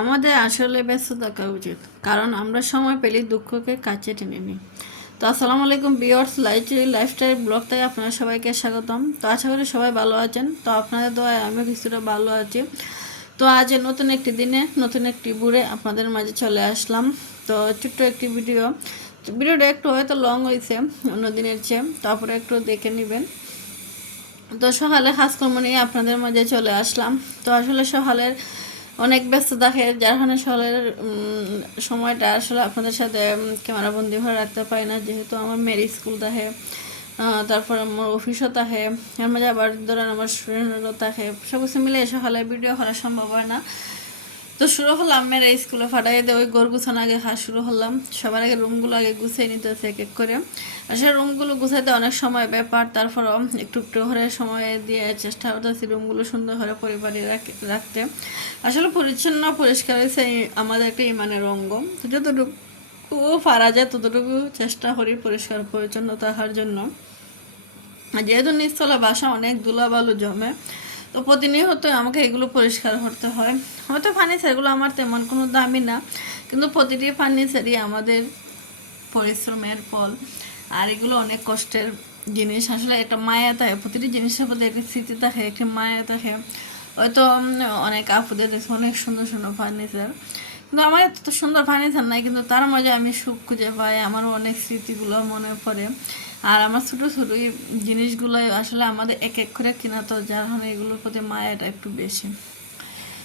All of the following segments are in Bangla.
আমাদের আসলে ব্যস্ত থাকা উচিত, কারণ আমরা সময় পেলে দুঃখকে কাছে টেনে নিই। তো আসসালামু আলাইকুম ভিউয়ার্স, লাইফস্টাইল ব্লগ থেকে আপনারা সবাইকে স্বাগতম। তো আশা করি সবাই ভালো আছেন। তো আপনাদের দোয়ায় আমিও কিছুটা ভালো আছি। তো আজ নতুন একটি দিনে নতুন একটি বুড়ে আপনাদের মাঝে চলে আসলাম। তো ছোট্ট একটি ভিডিওটা একটু হয়তো লং হয়েছে অন্য দিনের চেয়ে, তারপরে একটু দেখে নেবেন। তো সকালে কাজকর্ম নিয়ে আপনাদের মাঝে চলে আসলাম। তো আসলে সকালের অনেক ব্যস্ত থাকে, যার কারণে সকালের সময়টা আসলে আপনাদের সাথে ক্যামেরা বন্দি করে রাখতে পারি না, যেহেতু আমার মেয়ের স্কুল থাকে, তারপর আমার অফিসও থাকে, এর মাঝে আবার ধরেন আমার স্টুডেন্টরও থাকে, সব কিছু মিলে সকালে ভিডিও করা সম্ভব হয় না। তো শুরু হলাম মেয়েরা স্কুলে ফাটাই দিয়ে ওই ঘর গুছানো আগে শুরু হলাম। সবার আগে রুমগুলো আগে গুছিয়ে নিতে হচ্ছে এক এক করে। আসলে রুমগুলো গুছাইতে অনেক সময় ব্যাপার, তারপরও একটু একটু করে সময় দিয়ে চেষ্টা করতেছি রুমগুলো সুন্দর করে পরিপাটি রাখতে। আসলে পরিচ্ছন্ন পরিষ্কার হয়েছে আমাদের একটা ইমানের অঙ্গ। তো যতটুকু পারা যায় ততটুকু চেষ্টা করি পরিষ্কার পরিচ্ছন্ন থাকার জন্য। যেহেতু নিচতলা বাসা অনেক ধুলাবালু জমে, তো প্রতিনিয়ত আমাকে এগুলো পরিষ্কার করতে হয়। হয়তো ফার্নিচারগুলো আমার তেমন কোনো দামি না, কিন্তু প্রতিটি ফার্নিচারই আমাদের পরিশ্রমের ফল। আর এগুলো অনেক কষ্টের জিনিস। আসলে একটা মায়া থাকে, প্রতিটি জিনিসের প্রতি একটি স্মৃতি থাকে, একটি মায়া থাকে। হয়তো অনেক আপুদের অনেক সুন্দর সুন্দর ফার্নিচার, কিন্তু আমার এত সুন্দর ফার্নিচার নাই, কিন্তু তার মাঝে আমি সুখ খুঁজে পাই, আমারও অনেক স্মৃতিগুলো মনে পড়ে। আর আমার ছোটো ছোটো এই জিনিসগুলো আসলে আমাদের এক এক করে কিনা, তো যার কারণে এগুলোর প্রতি মায়াটা একটু বেশি।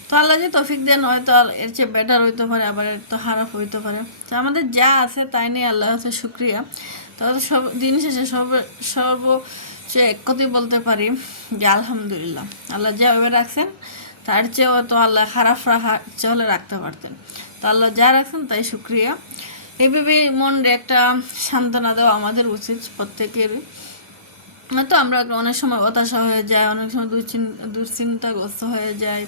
তো আল্লাহ যে তৌফিক দেন, হয়তো এর চেয়ে বেটার হইতে পারে, আবার এর তো খারাপ হইতে পারে। তো আমাদের যা আছে তাই নিয়ে আল্লাহ হচ্ছে শুক্রিয়া। তাহলে সব দিন শেষে সর্বোচ্চ এক কথাই বলতে পারি যে আলহামদুলিল্লাহ, আল্লাহ যেভাবে রাখছেন তার চেয়েও তো আল্লাহ খারাপ চলে রাখতে পারতেন। তো আল্লাহ যা রাখছেন তাই শুক্রিয়া। এইভাবেই মনে একটা সান্ত্বনা দেওয়া আমাদের উচিত প্রত্যেকেরই। তো আমরা অনেক সময় হতাশা হয়ে যায়, অনেক সময় দুশ্চিন্তাগ্রস্ত হয়ে যায়।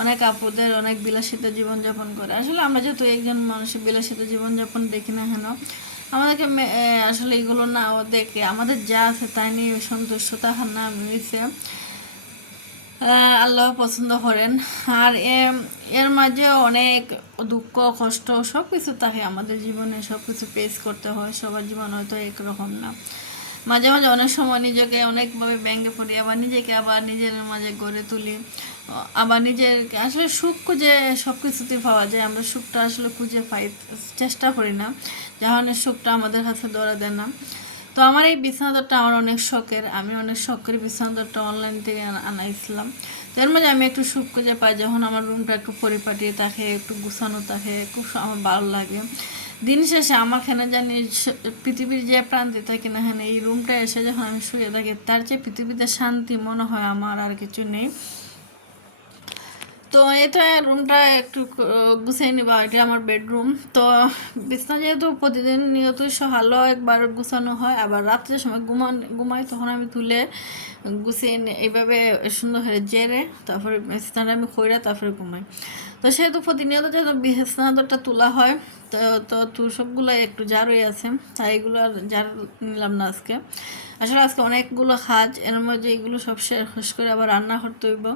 অনেক আপুদের অনেক বিলাসিত জীবনযাপন করে। আসলে আমরা যেহেতু একজন মানুষের বিলাসিত জীবনযাপন দেখি না কেন, আমাদেরকে আসলে এগুলো না দেখে আমাদের যা আছে তাই নিয়ে সন্তুষ্ট থাকার নাম হয়েছে আল্লাহ পছন্দ করেন। আর এর মাঝে অনেক দুঃখ কষ্ট সব কিছু থাকে আমাদের জীবনে, সব কিছু ফেস করতে হয়। সবার জীবন হয়তো একরকম না। মাঝে মাঝে অনেক সময় নিজেকে অনেকভাবে ব্যঙ্গে পড়ি, আবার নিজেকে আবার নিজের মাঝে গড়ে তুলি। আবার নিজের আসলে সুখ খুঁজে সব কিছুতেই পাওয়া যায়, আমরা সুখটা আসলে খুঁজে পাই, চেষ্টা করি না, যখন সুখটা আমাদের কাছে ধরা দেয় না। তো আমার এই বিছানাদরটা আমার অনেক শখের, আমি অনেক শখ করে বিছানাদরটা অনলাইন থেকে আনাইছিলাম। তো এর মধ্যে আমি একটু সুখ খুঁজে পাই যখন আমার রুমটা একটু পরিপাটি থাকে, একটু গুছানো থাকে, খুব আমার ভালো লাগে। দিন শেষে আমার এখানে জানি পৃথিবীর যে প্রান্তে থাকি না এখানে এই রুমটা এসে যখন আমি শুয়ে থাকি, তার চেয়ে পৃথিবীতে শান্তি মনে হয় আমার আর কিছু নেই। তো এটা রুমটা একটু গুছিয়ে নিবা, এটা আমার বেডরুম। তো বিছনা যেহেতু প্রতিদিন নিয়ত সকালেও একবার গুছানো হয়, আবার রাত্রের সময় ঘুমাই তখন আমি তুলে গুছিয়ে এইভাবে সুন্দর হয়ে জেরে তারপরে বিছনাটা আমি খইরা তারপরে ঘুমাই। তো সেহেতু প্রতিনিয়ত যেহেতু বিছনাটা তোলা হয়, তো তো সবগুলো একটু জারই আছে, তাই এগুলো আর জার নিলাম না আজকে। আসলে আজকে অনেকগুলো কাজ, এর মধ্যে এগুলো সব শেষ করে আবার রান্না করতে হইব,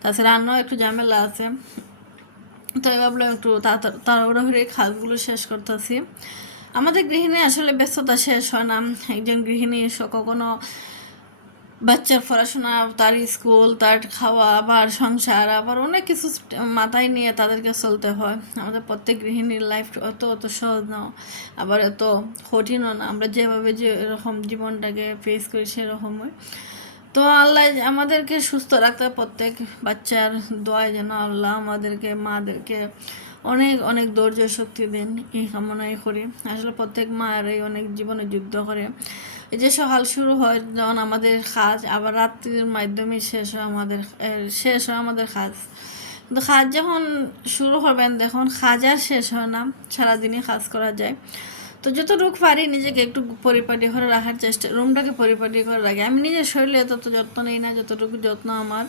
তাছাড়া রান্নাও একটু ঝামেলা আছে। তো ভাবলাম একটু তাড়াহুড়ো কাজগুলো শেষ করতেছি। আমাদের গৃহিণী আসলে ব্যস্ততা শেষ হয় না। একজন গৃহিণী কখনো বাচ্চার পড়াশোনা, তার স্কুল, তার খাওয়া, আবার সংসার, আবার অনেক কিছু মাথায় নিয়ে তাদেরকে চলতে হয়। আমাদের প্রত্যেক গৃহিণীর লাইফ অত অত সহজ না, আবার এত কঠিনও না। আমরা যেভাবে যে এরকম জীবনটাকে ফেস করি সেরকমই। তো আল্লাহ আমাদেরকে সুস্থ রাখতে, প্রত্যেক বাচ্চার দোয়ায় যেন আল্লাহ আমাদেরকে মাদেরকে অনেক অনেক ধৈর্য শক্তি দেন, এই কামনাই করি। আসলে প্রত্যেক মায়েরাই অনেক জীবনে যুদ্ধ করে। এই যে সকাল শুরু হয় যখন আমাদের কাজ, আবার রাত্রির মাধ্যমে শেষ হয় আমাদের কাজ। কিন্তু কাজ যখন শুরু করবেন দেখুন কাজ আর শেষ হয় না, সারাদিনই কাজ করা যায়। তো যতটুকু পারি নিজেকে একটু পরিপাটি করে রাখার চেষ্টা, রুমটাকে পরিপাটি করে রাখি। আমি নিজের শরীরে তত যত্ন নিই না যতটুকু যত্ন আমার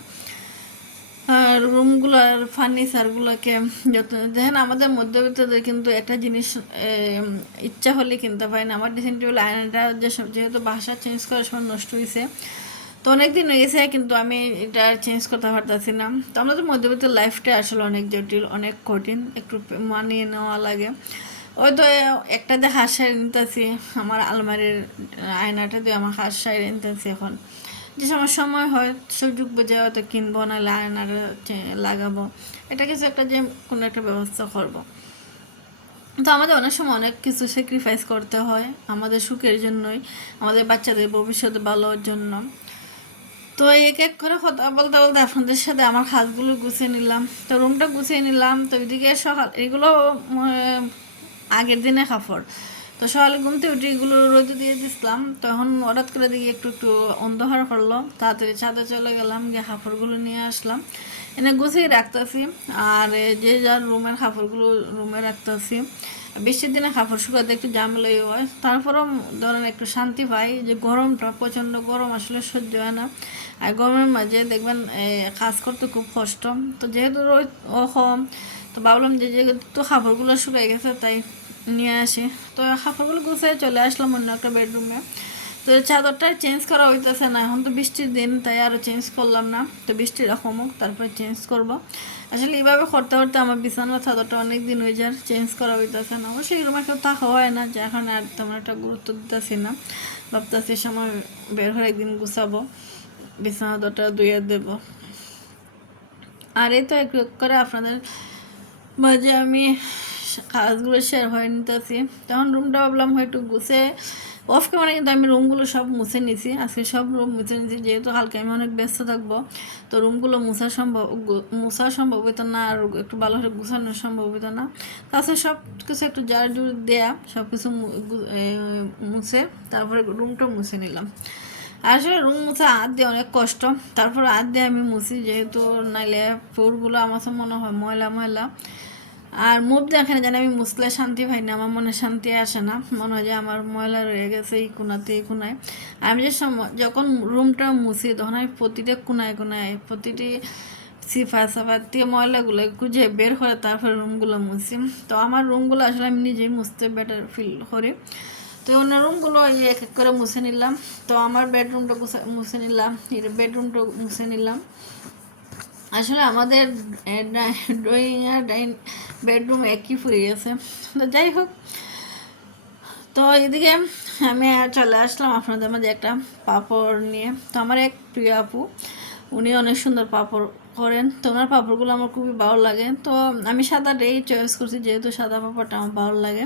রুমগুলোর ফার্নিচারগুলোকে যত্ন। দেখেন আমাদের মধ্যবিত্তদের কিন্তু একটা জিনিস ইচ্ছা হলে কিনতে পারি না। আমার ড্রেসিং টেবিল আয়নাটা যেহেতু বাসা চেঞ্জ করার সময় নষ্ট হয়েছে, তো অনেক দিন হয়ে গেছে কিন্তু আমি এটা চেঞ্জ করতে পারতেছি না। তো আমাদের মধ্যবিত্ত লাইফটা আসলে অনেক জটিল, অনেক কঠিন, একটু মানিয়ে নেওয়া লাগে। ওই তো একটা দিয়ে হাঁস সাইড নিতেছি, আমার আলমারির আয়নাটা দিয়ে আমার হাঁস সাইড নিতেছি। এখন যে সময় সময় হয় সুযোগ বুঝে হয়তো কিনবো, নাহলে আয়নাটা লাগাবো, এটা কিছু একটা যে কোনো একটা ব্যবস্থা করবো। তো আমাদের অনেক সময় অনেক কিছু স্যাক্রিফাইস করতে হয় আমাদের সুখের জন্যই, আমাদের বাচ্চাদের ভবিষ্যতে ভালোর জন্য। তো এক এক করে কথা বলতে বলতে আপনাদের সাথে আমার কাজগুলো গুছিয়ে নিলাম, তো রুমটা গুছিয়ে নিলাম। তো এদিকে সকাল এগুলো আগের দিনে কাপড়, তো সকালে ঘুমতে উঠে এগুলো রোদে দিয়ে দিছিলাম। তখন হঠাৎ করে দিকে একটু একটু অন্ধকার করলো, তাড়াতাড়ি ছাদে চলে গেলাম, গিয়ে কাপড়গুলো নিয়ে আসলাম, এনে গুছিয়ে রাখতেছি। আর যে যার রুমের কাপড়গুলো রুমে রাখতেছি। বৃষ্টির দিনে কাপড় শুকাতে একটু ঝামেলাই হয়, তারপরেও ধরেন একটু শান্তি পাই। যে গরমটা প্রচণ্ড গরম আসলে সহ্য হয় না, আর গরমের মাঝে দেখবেন কাজ করতে খুব কষ্ট। তো যেহেতু রোদ কম, তো ভাবলাম যে যেহেতু কাপড়গুলো শুকাই গেছে তাই নিয়ে আসি। তো কাপড়গুলো গুছিয়ে চলে আসলাম অন্য একটা বেডরুমে। তো চাদরটা চেঞ্জ করা হইতেছে না, এখন তো বৃষ্টির দিন তাই আরও চেঞ্জ করলাম না। তো বৃষ্টিটা কমুক তারপরে চেঞ্জ করব। আসলে এইভাবে করতে করতে আমার বিছানার চাদরটা অনেক দিন হয়ে যায়, চেঞ্জ করা হইতেছে না। অবশ্যই এই রুমে কেউ থাকা হয় না, যে এখন আর তেমন একটা গুরুত্ব দিতেছি না। ভাবতেছি সময় বের হয়ে একদিন গুছাবো, বিছানা চাদরটা ধুয়ে দেবো। আর এই তো এক করে আপনাদের মাঝে আমি কাজগুলো শেয়ার হয়ে নিতেছি। তখন রুমটা ভাবলাম হয়তো গুছে অফ ক্যামেরা, কিন্তু আমি রুমগুলো সব মুছে নিছি। আজকে সব রুম মুছে নিছি, যেহেতু হালকা আমি অনেক ব্যস্ত থাকবো, তো রুমগুলো মুছা সম্ভব হইতো না, আর একটু ভালো করে গুছানো সম্ভব হইতো না। তাছাড়া সব কিছু একটু জার জুর দেয়া সব কিছু মুছে তারপরে রুমটা মুছে নিলাম। আসলে রুম মুছে হাত দিয়ে অনেক কষ্ট, তারপর হাত দিয়ে আমি মুছি, যেহেতু নাইলে ফ্লোরগুলো আমার তো মনে হয় ময়লা ময়লা। আর মুখ দিয়ে এখানে জানি আমি মুছলে শান্তি পাই না, আমার মনে শান্তি আসে না, মনে হয় যে আমার ময়লা রয়ে গেছে এই কোনাতে এই কোনায়। আমি যে যখন রুমটা মুছি তখন আমি প্রতিটা কোনায় কোনায় প্রতিটি সিফা সাফা দিয়ে ময়লাগুলো খুঁজে বের করে তারপরে রুমগুলো মুছি। তো আমার রুমগুলো আসলে আমি নিজেই মুছতে বেটার ফিল করি। তো অন্য রুমগুলো এক এক করে মুছে নিলাম। তো আমার বেডরুমটা মুছে নিলাম, বেডরুমটা মুছে নিলাম। আসলে আমাদের ড্রয়িং আর বেডরুম একই ফুরে গেছে। তো যাই হোক, তো এদিকে আমি চলে আসলাম আপনাদের মাঝে একটা পাপড় নিয়ে। তো আমার এক প্রিয় আপু, উনি অনেক সুন্দর পাপড় করেন, তো ওনার পাপড়গুলো আমার খুবই ভালো লাগে। তো আমি সাদাটাই চয়েস করছি, যেহেতু সাদা পাপড়টা আমার ভালো লাগে,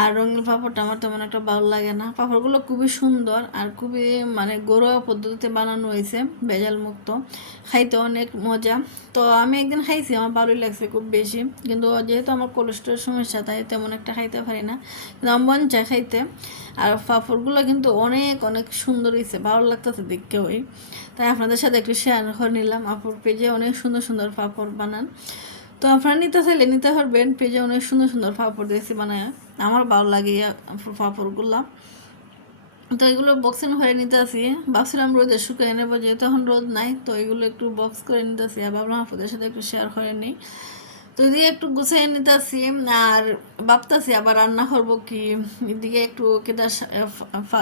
আর রঙিন পাঁপড়টা আমার তেমন একটা ভালো লাগে না। পাঁপড়গুলো খুবই সুন্দর আর খুবই মানে ঘরোয়া পদ্ধতিতে বানানো হয়েছে, ভেজাল মুক্ত, খাইতে অনেক মজা। তো আমি একদিন খাইছি, আমার ভালোই লাগছে খুব বেশি, কিন্তু যেহেতু আমার কোলেস্ট্রল সমস্যা তাই তেমন একটা খাইতে পারি না, কিন্তু আমার মন চায় খাইতে। আর পাঁপড়গুলো কিন্তু অনেক অনেক সুন্দর হয়েছে, ভালো লাগতেছে দেখতে। ওই তাই আপনাদের সাথে একটু শেয়ার করে নিলাম। আপুর পেজে অনেক সুন্দর সুন্দর পাঁপড় বানান, তো আপনারা নিতে চাইলে নিতে পারবেন, পেজে অনেক সুন্দর সুন্দর পাঁপড় দিয়েছি বানায়, আমার ভালো লাগে পাঁপড়গুলো। তো এগুলো বক্সিং হয়ে নিতে আসি, ভাবছিলাম রোদে শুকিয়ে নেবো, যেহেতু এখন রোদ নাই, তো এগুলো একটু বক্স করে নিতে আসি, আর ভাবলাম আপনাদের সাথে একটু শেয়ার করে নিই। তো এদিকে একটু গুছিয়ে নিতে আসি, আর ভাবতেছি আবার রান্না করবো কি। এদিকে একটু কেদার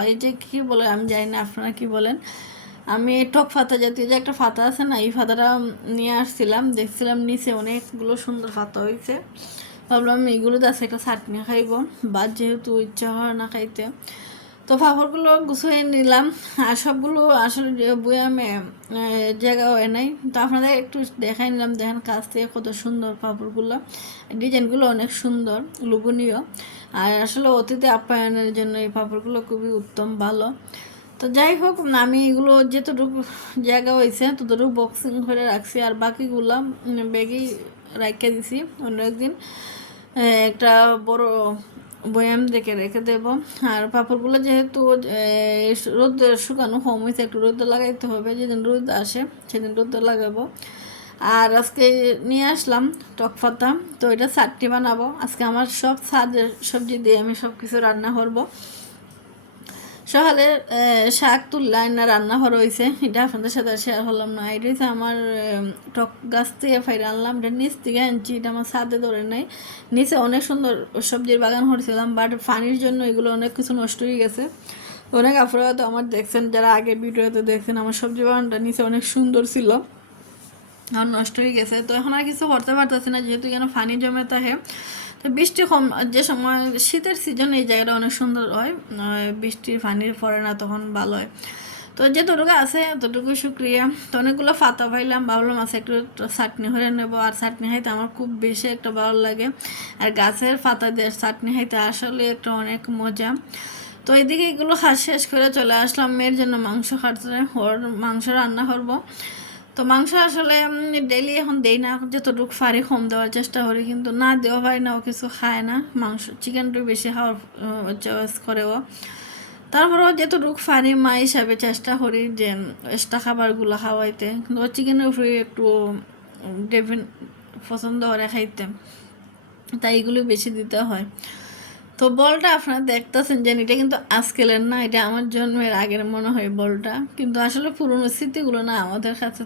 এই যে কী বলে আমি জানি না, আপনারা কি বলেন। আমি টক ফাতা জাতীয় যে একটা ফাতা আছে না, এই ফাতাটা নিয়ে আসছিলাম, দেখছিলাম নিচে অনেকগুলো সুন্দর ফাতা হয়েছে। ভাবলাম এইগুলোতে আছে একটা চাটনি খাইব, বা যেহেতু ইচ্ছা হয় না খাইতে। তো পাঁপড়গুলো গুছিয়ে নিলাম, আর সবগুলো আসলে বয়ামে জায়গা হয় নাই। তো আপনাদের একটু দেখাই নিলাম, দেখেন কাছ থেকে কত সুন্দর পাঁপড়গুলো, ডিজাইনগুলো অনেক সুন্দর লোভনীয়, আর আসলে অতিথি আপ্যায়নের জন্য এই পাঁপড়গুলো খুবই উত্তম ভালো। তো যাই হোক, আমি এগুলো যেতটুকু জায়গা হয়েছে ততটুকু বক্সিং করে রাখছি, আর বাকিগুলো ব্যাগেই রাখিয়ে দিছি। অন্য একদিন একটা বড় বয়াম দেখে রেখে দেব। আর পাঁপড়গুলো যেহেতু রোদ শুকানো কম হয়েছে, একটু রোদে লাগাইতে হবে, যেদিন রোদ আসে সেদিন রোদে লাগাবো। আর আজকে নিয়ে আসলাম টক পাতা, তো এটা চাটনি বানাবো আজকে। আমার সব স্বাদের সবজি দিয়ে আমি সব কিছু রান্না করবো। সকালে শাক তুললাম না, রান্না করা হয়েছে, এটা আপনাদের সাথে শেয়ার করলাম না। এটা হচ্ছে আমার টক গাছ থেকে ফাইরে আনলাম, এটা নিচ থেকে আনছি, এটা আমার ছাদে ধরে নাই। নিচে অনেক সুন্দর সবজির বাগান করছিলাম, বাট পানির জন্য এগুলো অনেক কিছু নষ্ট হয়ে গেছে। অনেক আপনারা তো আমার দেখছেন, যারা আগের ভিডিওতে দেখছেন আমার সবজি বাগানটা নিচে অনেক সুন্দর ছিল, আর নষ্ট হয়ে গেছে। তো এখন আর কিছু করতে পারতেছি না, যেহেতু কেন পানি জমে থাকে। তো বৃষ্টি কম যে সময় শীতের সিজন এই জায়গাটা অনেক সুন্দর হয়, বৃষ্টির পানি পড়ে না, তখন ভালো হয়। তো যেতটুকু আছে ততটুকু শুক্রিয়া। তো অনেকগুলো পাতা পাইলাম, ভাবলাম আছে একটু চাটনি হয়ে নেবো। আর চাটনি খাইতে আমার খুব বেশি একটা ভালো লাগে, আর গাছের পাতা দিয়ে চাটনি খাইতে আসলে একটা অনেক মজা। তো এদিকে এগুলো শেষ করে চলে আসলাম মেয়ের জন্য মাংস কাটতে, ওর মাংস রান্না করবো। তো মাংস আসলে ডেইলি এখন দেই না, যতটুকু পারি কম দেওয়ার চেষ্টা করি, কিন্তু না দেওয়া পারি না, ও কিছু খায় না মাংস, চিকেনটা বেশি খাওয়ার চয়েস করে ও। তারপরেও যতটুকু পারি মা হিসাবে চেষ্টা করি যে এক্সট্রা খাবারগুলো খাওয়াইতে, কিন্তু ও চিকেনের উপরে একটু ডেফিন পছন্দ করে খাইতে, তাই এগুলো বেশি দিতে হয়। তো বলটা আপনারা দেখতেছেন যে এটা কিন্তু আজকালের না, এটা আমার জন্মের আগের মনে হয় বলটা, কিন্তু আসলে পুরনো স্মৃতিগুলো না আমাদের কাছে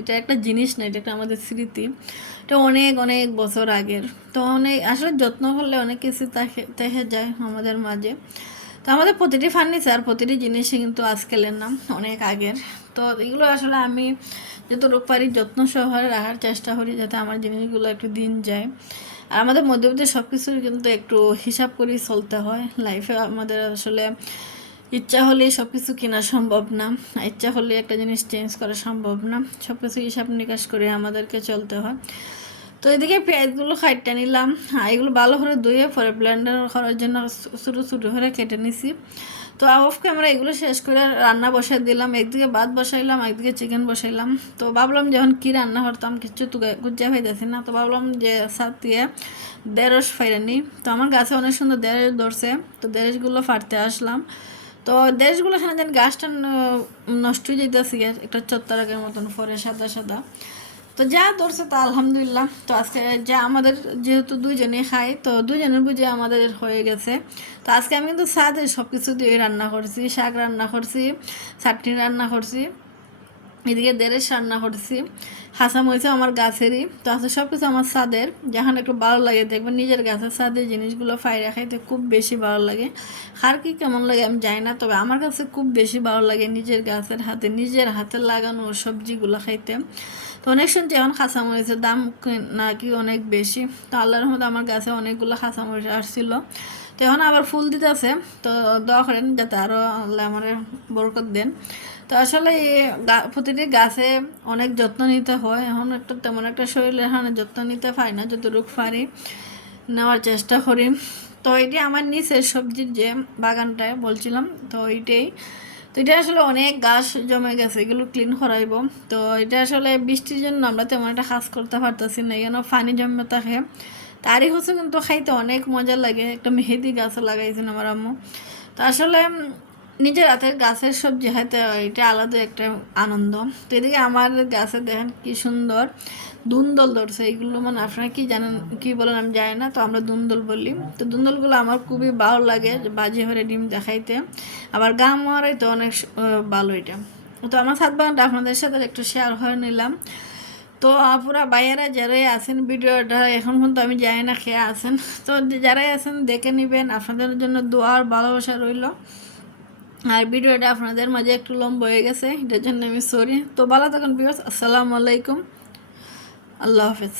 এটা একটা জিনিস না, এটা একটা আমাদের স্মৃতি, এটা অনেক অনেক বছর আগের। তো অনেক আসলে যত্ন করলে অনেক কিছু দেখে যায় আমাদের মাঝে। তো আমাদের প্রতিটি ফার্নিচার প্রতিটি জিনিসই কিন্তু আজকালের না, অনেক আগের। তো এগুলো আসলে আমি যতটুকু পারি যত্ন সহকারে রাখার চেষ্টা করি, যাতে আমার জিনিসগুলো একটু দিন যায়। আর আমাদের মধ্যবিত্ত সব কিছুর কিন্তু একটু হিসাব করেই চলতে হয় লাইফে। আমাদের আসলে ইচ্ছা হলে সব কিছু কেনা সম্ভব না, ইচ্ছা হলে একটা জিনিস চেঞ্জ করা সম্ভব না, সব কিছু হিসাব নিকাশ করে আমাদেরকে চলতে হয়। তো এদিকে পেঁয়াজগুলো কাটতে নিলাম, এগুলো ভালো করে ধুয়ে পরে ব্লেন্ডার করার জন্য ছোটো ছোটো করে কেটে নিছি। তো অফ ক্যামেরা এগুলো শেষ করে রান্না বসাই দিলাম, একদিকে ভাত বসাইলাম, একদিকে চিকেন বসাইলাম। তো ভাবলাম যখন কী রান্না করতাম কিছু তো গুজ্জা পাইতেছি না, তো ভাবলাম যে সাথ দিয়ে দেড়শ ফাইরে নিই। তো আমার গাছে অনেক সুন্দর দেড়শ ধরছে, তো দেড়শগুলো ফাটতে আসলাম। তো দেড়শগুলো এখানে যেন গাছটা নষ্ট হয়ে যেতেছে, একটা চত্বরাগের মতন পরে সাদা সাদা। তো যা ধরছে তা আলহামদুলিল্লাহ। তো আজকে যা আমাদের যেহেতু দুইজনে খাই, তো দুইজনের বুঝে আমাদের হয়ে গেছে। তো আজকে আমি কিন্তু সাদে সব কিছু দিয়ে রান্না করছি, শাক রান্না করছি, চাটনি রান্না করছি, এদিকে দেড়ের রান্না করছি, হাসা মরিচা আমার গাছেরই। তো আছে সব কিছু আমার স্বাদের, যখন একটু ভালো লাগে দেখবেন নিজের গাছের স্বাদের জিনিসগুলো ফাইরা খাইতে খুব বেশি ভালো লাগে। আর কি কেমন লাগে আমি জানি না, তবে আমার কাছে খুব বেশি ভালো লাগে নিজের গাছের নিজের হাতে লাগানো সবজিগুলো খাইতে। তো অনেক শুনছি এখন কাঁচামরিচের দাম নাকি অনেক বেশি। তো আল্লাহর রহমতে আমার গাছে অনেকগুলো কাঁচামরিচ আসছিল, তো এখন আবার ফুল দিতেছে। তো দোয়া করেন যাতে আরও আল্লাহ আমার বরকত দেন। তো আসলে প্রতিটি গাছে অনেক যত্ন নিতে হয়, এখন একটা তেমন একটা শরীরের এখানে যত্ন নিতে পারি না, যতটুকু পারি নেওয়ার চেষ্টা করি। তো এটি আমার নিচের সবজির যে বাগানটায় বলছিলাম, তো এইটাই। তো এটা আসলে অনেক গাছ জমে গেছে, এগুলো ক্লিন করাইব। তো এটা আসলে বৃষ্টির জন্য আমরা তেমন একটা কাজ করতে পারতেছি না, এখানে পানি জমে থাকে। তারই হচ্ছে কিন্তু খাইতে অনেক মজা লাগে, একটা মেহেদি গাছও লাগাইছেন আমার আম্মু। তো আসলে নিজের হাতের গাছের সবজি খাইতে এটা আলাদা একটা আনন্দ। তো এদিকে আমার গাছে দেখেন কি সুন্দর দুন্দল ধরছে, এগুলো মানে আপনারা কি জানেন কি বলেন আমি জানি না, তো আমরা দুন্দল বলি। তো দুন্দলগুলো আমার খুবই ভালো লাগে, বাজি হয়ে ডিম দেখাইতে, আবার গাম মারাই তো অনেক ভালো এটা। তো আমার ছাদ বাগানটা আপনাদের সাথে একটু শেয়ার হয়ে নিলাম। তো পুরা বাইরেরা যারাই আছেন ভিডিওটা এখন পর্যন্ত আমি জানি না খেয়ে আছেন, তো যারাই আছেন দেখে নেবেন, আপনাদের জন্য দোয়া আর ভালোবাসা রইল। আর ভিডিওটা আপনাদের মাঝে একটু লম্বা হয়ে গেছে, এটার জন্য আমি সরি। তো ভালো থাকুন ভিউয়ার্স, আসসালামু আলাইকুম, আল্লাহ হাফেজ।